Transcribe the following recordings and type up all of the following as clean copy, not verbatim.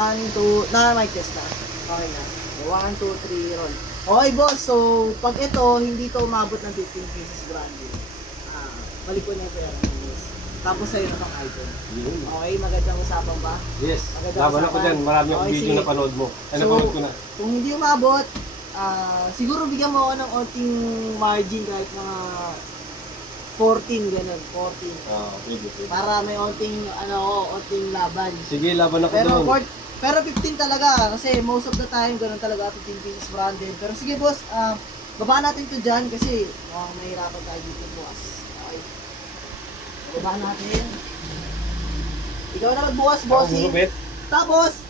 1, 2, mic test na. Okay na. 1, 2, 3, roll. Okay boss, so pag ito, hindi to umabot ng 15 pieces branded. Balik ko na yung pera ng boss. Tapos sa'yo na pang item. Okay, magandang usapan ba? Yes, Magandang laban ako dyan. Marami akong Okay, video sige. na panood mo. Ay, So, napanood ko na. Kung hindi umabot, siguro bigyan mo ako ng onting margin kahit mga 14, ganun, 14. Pwede. Para may onting, onting laban. Sige, laban ako doon. Pero 15 talaga, kasi most of the time, ganun talaga, 15 pieces branded. Pero sige boss, baba natin to dyan kasi mahirapan tayo dito bukas. Okay. Baba natin. Ikaw na magbukas, bossy. Tapos,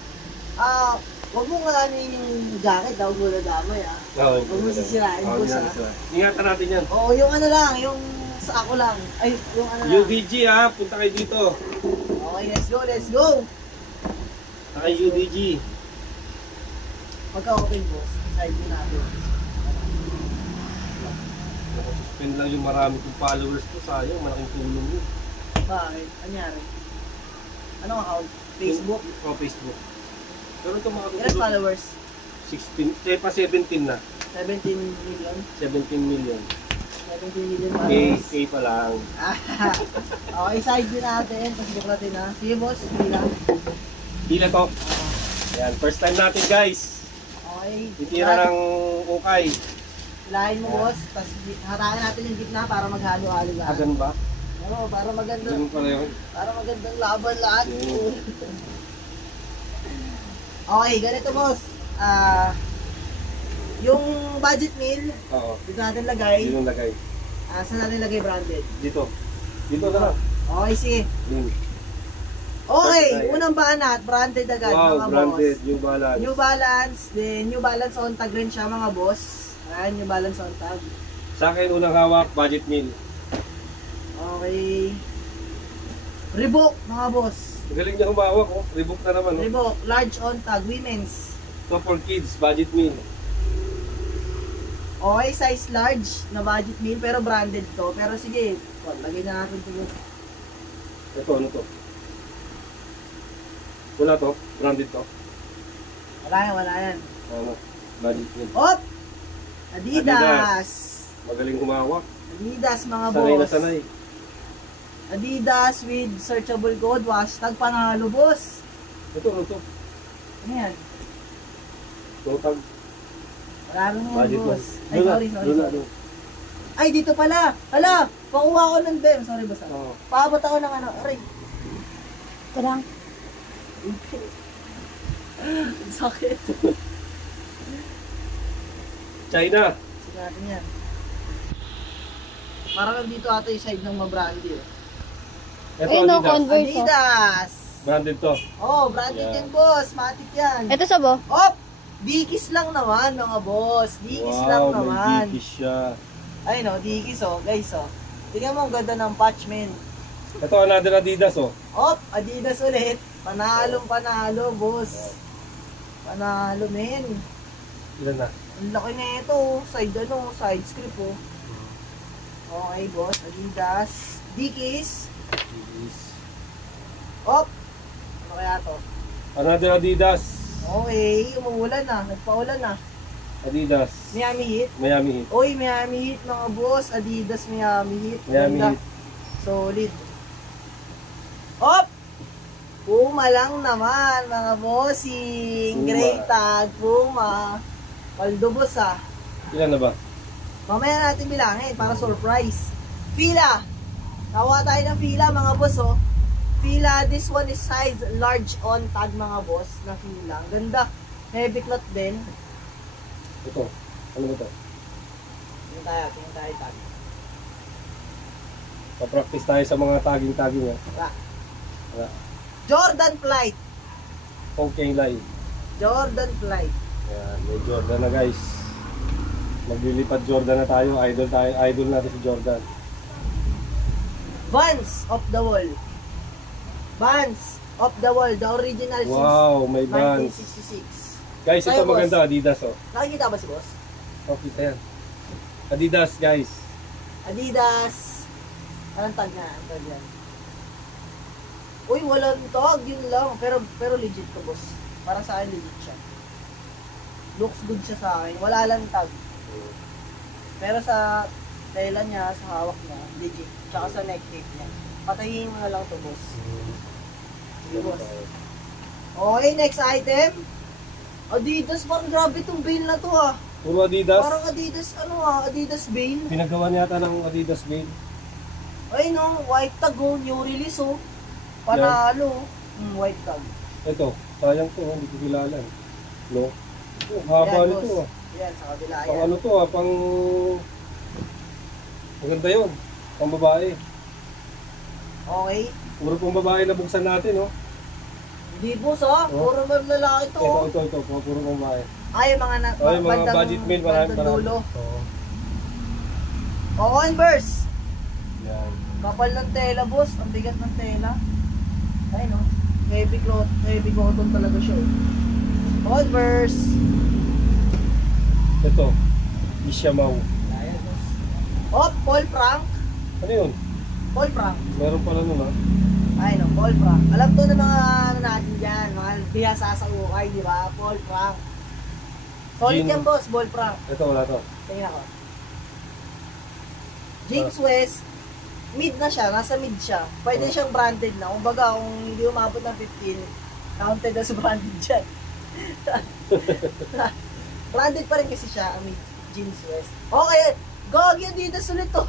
huwag mong kalamin yung jacket, huwag mo nadamay Huwag mo sisirain, boss Ingatan natin yan. Oo, yung ano lang, yung sa ako lang. Ay, yung ano lang. UDG punta kayo dito. Okay, let's go. Ay, UDG. Pagka-open boss, side din natin. Nakasuspend lang yung marami kong followers ko. Sayang, malaking tulong yun. Bakit? Anyari? Anong account? Facebook? Facebook. Pero ito mga Ilan followers? 16, pa 17 na. 17 million? 17 million. 17 million followers. K pa lang. Okay, side din natin. Tapos buklatin na. Sige boss, hindi lang. Pila to. Yan, first time natin guys. Okay. Titira ng ukay. Hilahin mo boss. Tapos hatakin natin yung gitna para maghalo-halo lahat. Ganun ba? Oo, para maganda. Ganun pala yun. Para magandang laban lahat. Okay, ganito boss. Yung budget meal, dito natin lagay. Dito lagay. Saan natin lagay branded? Dito. Dito na lang. Okay, sige. Okay, unang banat, branded agad mga branded, boss. New Balance. New Balance, then New Balance on tag rin siya mga boss. Ayan, New Balance on tag. Sa akin unang hawak, budget meal. Okay. Reebok mga boss. Magaling niya humawak Reebok na naman Reebok, large on tag, women's. Ito for kids, budget meal. Okay, size large na budget meal pero branded to. Pero sige, lagay na natin ito. Ito, ano to? Wala to? Branded to? Wala yan. Ano? Budget meal. Op! Adidas. Magaling humawak. Adidas mga Sanay boss. na sanay. Adidas with searchable code, hashtag panalo boss. Ito, ano to? Ano yan? Total. Wala rin yan Budget boss. meal. Ay, sorry. Doon. Ay, dito pala. Hala, pakuha ko ng dem. Sorry boss. Paabot ako ng ano. Aray. Parang. Sakit. China. Sige natin yan. Parang dito ata yung side ng mabrandi. Ito, no, Adidas. Converse. Adidas. Branded to. Oh, branded yan boss. Matik yan. Ito sabo. Op! Dikis lang naman mga boss. Dikis lang naman. May dikis siya. Ay no, dikis guys Tingnan mo ang ganda ng patchman. Ito, another Adidas Op! Adidas ulit. Panalo boss. Panalo men. Ilan na? Ang laki na ito. Side script Okay boss, Adidas. Dikis. Op! Ano kaya to? Another Adidas. Okay, umuulan na. Nagpaulan na. Adidas. Miami Heat. Miami Heat. Oy, Miami Heat mga boss. Adidas Miami Heat. Miami Ganda. Heat. Solid. Op! Puma lang naman mga bossing. Puma. Gray tag, Puma. Paldo boss Ilan na ba? Mamaya natin bilangin para surprise. Fila. Nakuha tayo ng Fila mga boss Fila, this one is size large on tag mga boss na Fila. Ang ganda. Heavy cloth din. Ito. Ano ba ito? Tingin tayo tag. Pa-practice tayo sa mga tagging Wala. Wala. Jordan Flight. Okay, live. Jordan Flight. Ayan, may Jordan na guys. Maglilipad Jordan na tayo. Idol natin si Jordan. Vans of the Wall. Vans of the Wall. The original Wow, may since Vans. 1966. Guys, ito Tayo, boss. maganda. Adidas Nakikita ba si boss? Kita yan. Adidas guys. Adidas. Anong tag na? Ang tag yan. Uy, walang tag, yun lang. Pero legit to, boss. Para sa akin, legit siya. Looks good siya sa akin. Wala lang tag. Pero sa tela niya, sa hawak niya, legit. Tsaka sa neck tape niya. Patayin mo na lang to, boss. Sige, boss. Okay, next item. Adidas, parang grabe itong veil na to ah. Puro Adidas. Parang Adidas, Adidas veil. Pinagawa niya yata ng Adidas veil. Ay no, white tag oh, new release oh. Panalo. White tag. Ito, sayang to, hindi ko kilala. No? Haba nito boss. ah. Yan, sa kabila Pang yan. ano to ah, pang... Maganda yun. Pang babae. Okay. Puro pang babae na buksan natin, no? Hindi boss ah, puro mga lalaki to oh. Ito, puro pang babae. Ay, mga Yung mga budget meal, marami. dulo. Oo. O, Converse. Yan. Kapal ng tela boss, ang bigat ng tela. Ay no, heavy cotton talaga siya oh. Converse. Ito, Ishamau. Ayan boss. Oh, Paul Frank. Ano yun? Paul Frank. Meron pala nun ah. Ay no, Paul Frank. Alam to ng mga ano natin dyan, mga bihasa sa ukay, di ba? Paul Frank. Solid Gino. yan boss, Paul Frank. Ito, wala to. Tingnan ko. James West, mid na siya, nasa mid siya. Pwede siyang branded na. Kumbaga, kung hindi umabot ng 15, counted as branded siya. Branded pa rin kasi siya, ang mid, James West. Okay, gagi Adidas ulit to.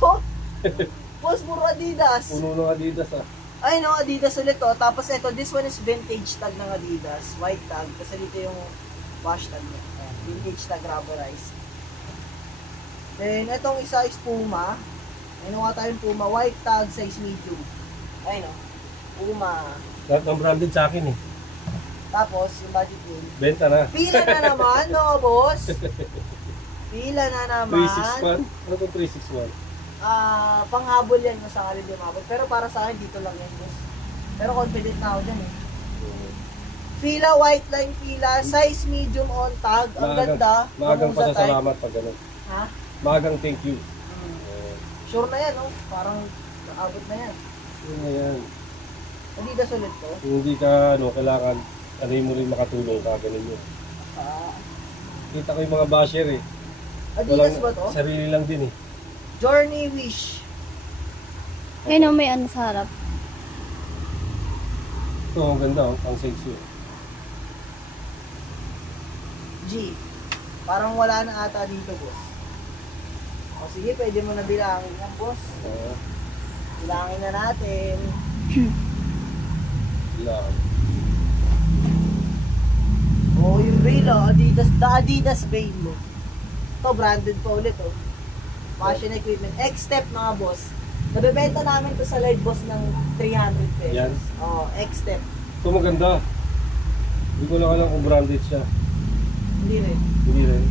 Boss, puro Adidas. Puno ng Adidas ah. Ay no, Adidas ulit to. Tapos ito, this one is vintage tag ng Adidas. White tag. Kasi dito yung wash tag niya. Ayan, vintage tag rubberized. Then, itong isa is Puma. Ano nga tayong Puma? White tag, size medium. Ay no, Puma. Lahat ng branded sa akin eh. Tapos, yung budget yun. Benta na. Pila na naman, no, boss? Pila na naman. 361? Ano itong 361? Panghabol yan kung sakali di umabot. Pero para sa akin, dito lang yan, boss. Pero confident na ako dyan eh. Fila, white line fila, size medium on tag. Ang ganda. Maagang Mamusa type. pasasalamat pag gano'n. Ha? Maagang thank you. Sure na yan, no? Parang nakabot na yan. Yun na yan. Adidas ulit to. Kung hindi ka, kailangan, ano mo rin makatulong ka, ganun yun. Kita ko yung mga basher eh. Adidas ba to? Sarili lang din eh. Journey Wish. Ayun o, may ano sa harap. Ito, ang ganda oh, ang sexy. G. Parang wala na ata dito, boss. O sige, pwede mo na bilangin yan, boss. Bilangin na natin. Lang. O, yung veil, Adidas, the Adidas veil. Ito, branded pa ulit, oh. Fashion equipment. X-Step, mga boss. Nabibenta namin to sa live boss ng 300 pesos. Yan. O, X-Step. Ito maganda. Hindi ko lang alam kung branded siya. Hindi rin. Hindi rin.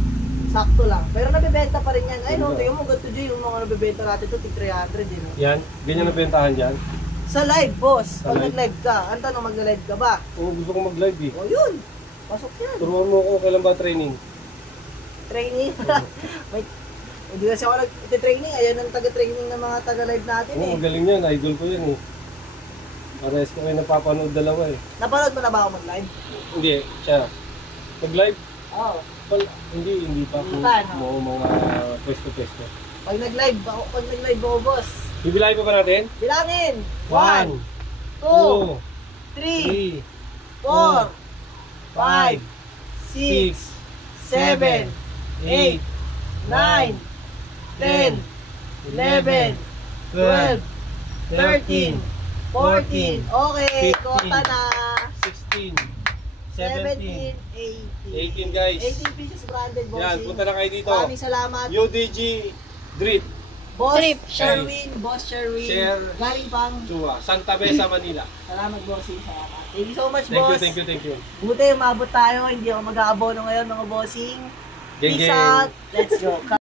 Sakto lang. Pero nabibenta pa rin yan. Ay, no, Ganda. tingnan mo, ganito dyan yung mga nabibenta natin to, tig 300 din. Oh. Yan. Ganyan ang bentahan dyan. Sa live, boss. Sa Pag live? nag-live ka, ang tanong, mag-live ka ba? Oo, gusto ko mag-live eh. O, yun. Pasok yan. Turuan mo ako kailan ba training. Training. Wait. Hindi kasi ako nag-training. Ayan ang taga-training ng mga taga-live natin Oo, eh. magaling yan. Idol ko yan eh. Pares ko kayo napapanood dalawa eh. Napanood mo na ba ako mag-live? Hindi, siya. Mag-live? Oo. Hindi pa. Hindi pa, no? Mga pwesto-pwesto. Pag nag-live ako, boss. Bibilahin pa ba natin? Bilangin. 1, 2, 3, 3, 4, 5, 6, 6, 7, 8, 9, 10, 11, 12, 13, 14. Okay, 15, kota na. 16, 17, 18 18. guys. 18 pieces branded, bossing. Yan, punta na kayo dito. Maraming salamat. UDG Drip. Boss Trip. Sherwin, Boss Sherwin. Galing pang. Chua, Santa Mesa, Manila. Salamat, bossing. Salamat. Thank you so much, Thank you, boss. thank you. Buti, umabot tayo. Hindi ako mag-aabono ngayon, mga bossing. Geng, Peace geng. out. Let's go.